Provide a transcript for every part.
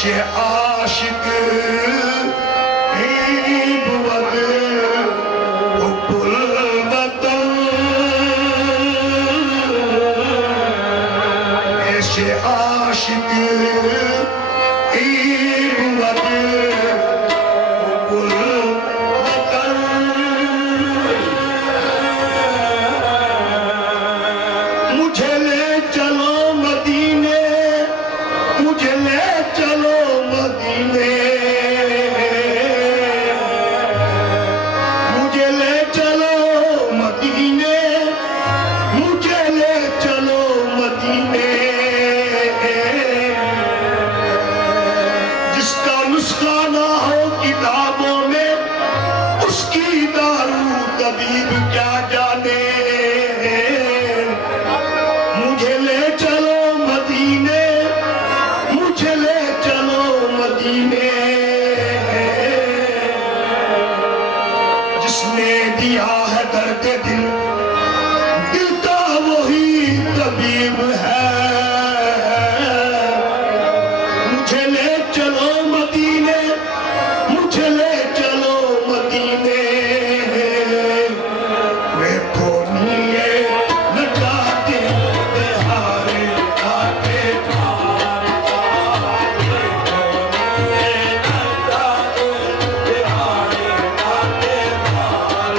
ऐशे आशिक बुवद हुब्बुल वतन, ऐशे आशिक बुवद हुब्बुल वतन। मुझे ले चलो मदीने, मुझे ले चलो मदीने, मुझे ले चलो मदीने, मुझे ले चलो मदीने। जिसका नुस्खा ना हो किताबों में, उसकी दारू तबीब क्या जाने। मुझे ले चलो मदीने, मुझे ले चलो मदीने। जिसने दिया है दर्द दिल, दिल का वही तबीब है। मुझे ले चलो मदीने, मुझे ले चलो मदीने। वे कोनिए न जाते बिहारे आते पार, वे कोनिए न जाते बिहारे आते पार।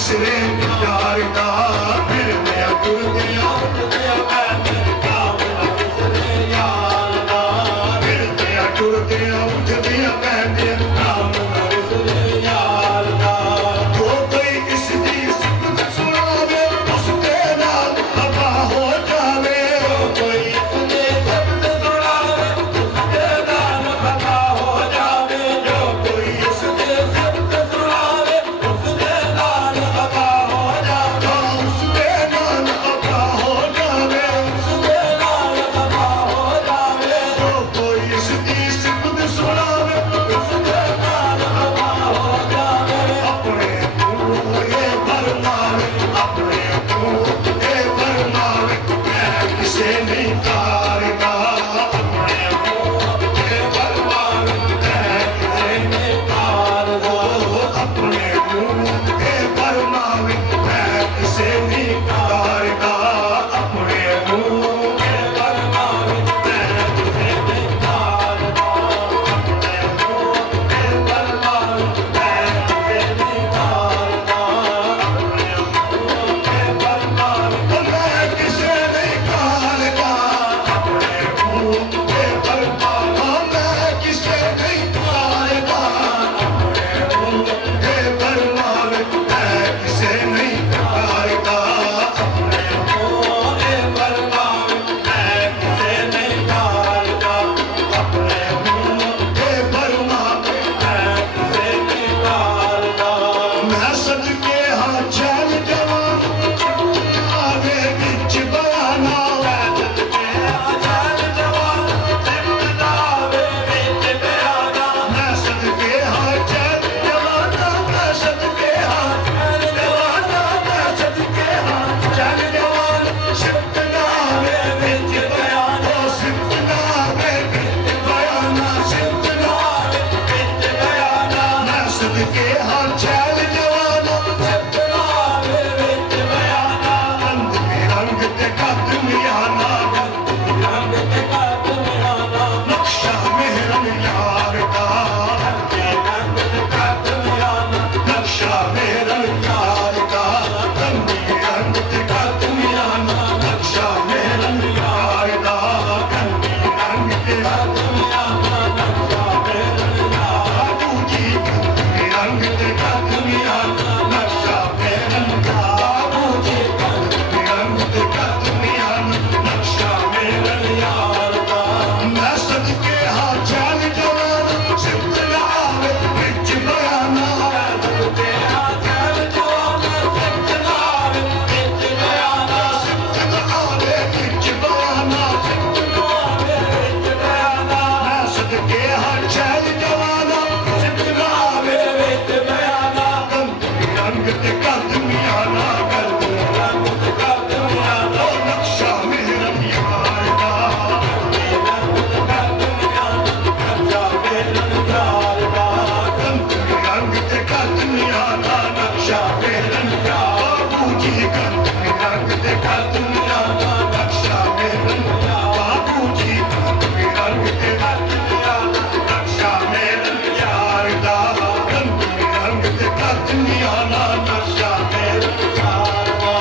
बिसरे यार का फिर मैं दुनिया फिर मैं टुरदिया उठदिया कहंदे नाम बिसरे यार का जो कोई इस दी सिफत सुनावे उसके नाल खफा हो जावे जो कोई इसके शब्द सुनावे उसके नाल खफा हो जावे जो कोई इसके शब्द सुनावे उसके नाल खफा हो जावे उसके नाल खफा हो जावे उसके नाल खफा हो जावे जो कोई इसकी सिफत सुनावे उसके नाल खफा हो जावे अपने तू ये फरमावे अपने तू ये फरमावे मैं किसे नहीं तारदा अपने तू ये फरमावे मैं किसे नहीं तारदा अपने तू ये फरमावे मैं किसे नहीं तारदा अपने तू ये फरमावे मैं किसे नहीं तारदा अपने तू ये फरमावे मैं किसे नहीं तारदा अपने तू ये फरमावे मैं किसे नहीं तारदा अपने तू ये फरमावे मैं किसे नहीं तारदा अपने तू ये फरमावे मैं किसे नहीं तारदा अपने तू ये फरमावे मैं किसे नहीं तारदा अपने तू ये फरमावे मैं किसे नहीं तारदा मैं सदके हां चल जावां आवे विच बयाना मैं सदके हां चल जावां जिंदावे विच बयाना मैं सदके हां चल जावां मैं सदके हां चल जावां मैं सदके हां चल जावां सिमतनावे विच बयाना सिमतनावे विच बयाना सिमतनावे विच बयाना मैं सदके हां चल जावां सिमतनावे विच बयाना रंग ते कदम याना रंग ते कदम याना नक्शा मेहरम यार का रंग ते कदम याना नक्शा मेहरम यार का रंग ते कदम याना नक्शा मेहरम यार का रंग ते कदम याना नक्शा मेहरम यार बूजी रंग ते कदम याना नक्शा मेहरम यार बूजी रंग ते कदम याना नक्शा मेहरम यार का मैं सदके हां चल जावां सिमतनावे विच बयाना मैं सदके हां चल जावां सिमतनावे विच बयाना सिमतनावे विच बयाना सिमतनावे विच बयाना मैं सदके हां चल जावां सिमतनावे विच बयाना रंग ते कदम याना रंग ते कदम याना नक्शा मेहरम यार का रंग ते कदम याना नक्शा मेहरम यार का रंग ते कदम याना नक्शा मेहरम यार बूजी रंग ते कदम याना नक्शा मेहरम यार बूजी रंग ते कदम याना नक्शा मेहरम यार का रंग ते कदम याना नक्शा मेहरम यार का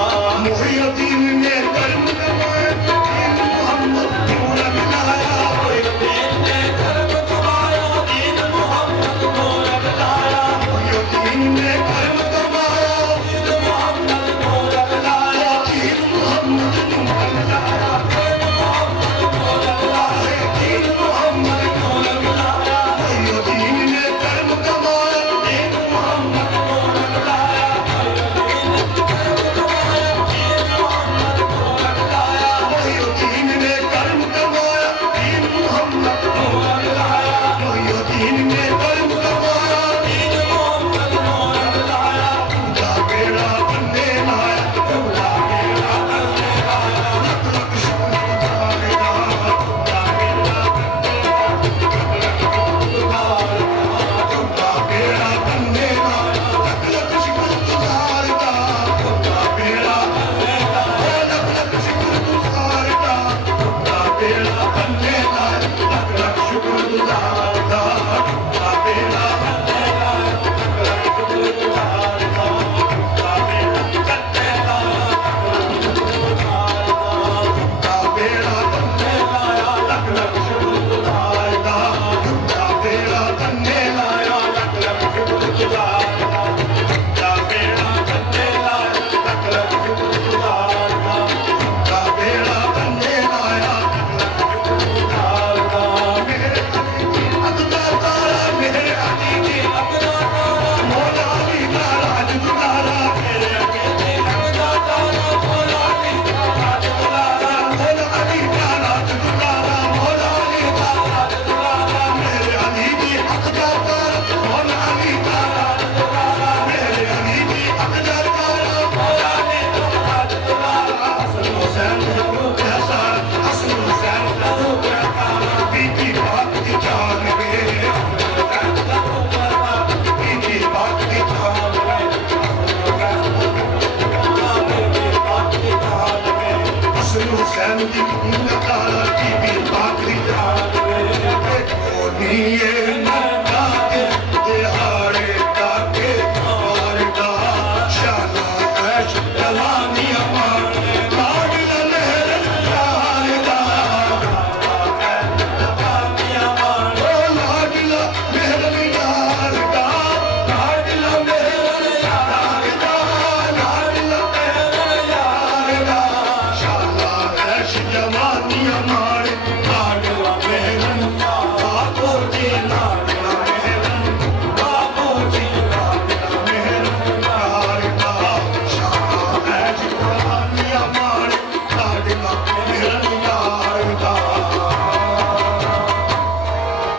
मुहियद्दीन ने कर्म कमाए दीन मोहम्मद नूर मिलाया मुहियद्दीन ने कर्म कमाया दीन मोहम्मद नूर मिलाया मुहियद्दीन ने कर्म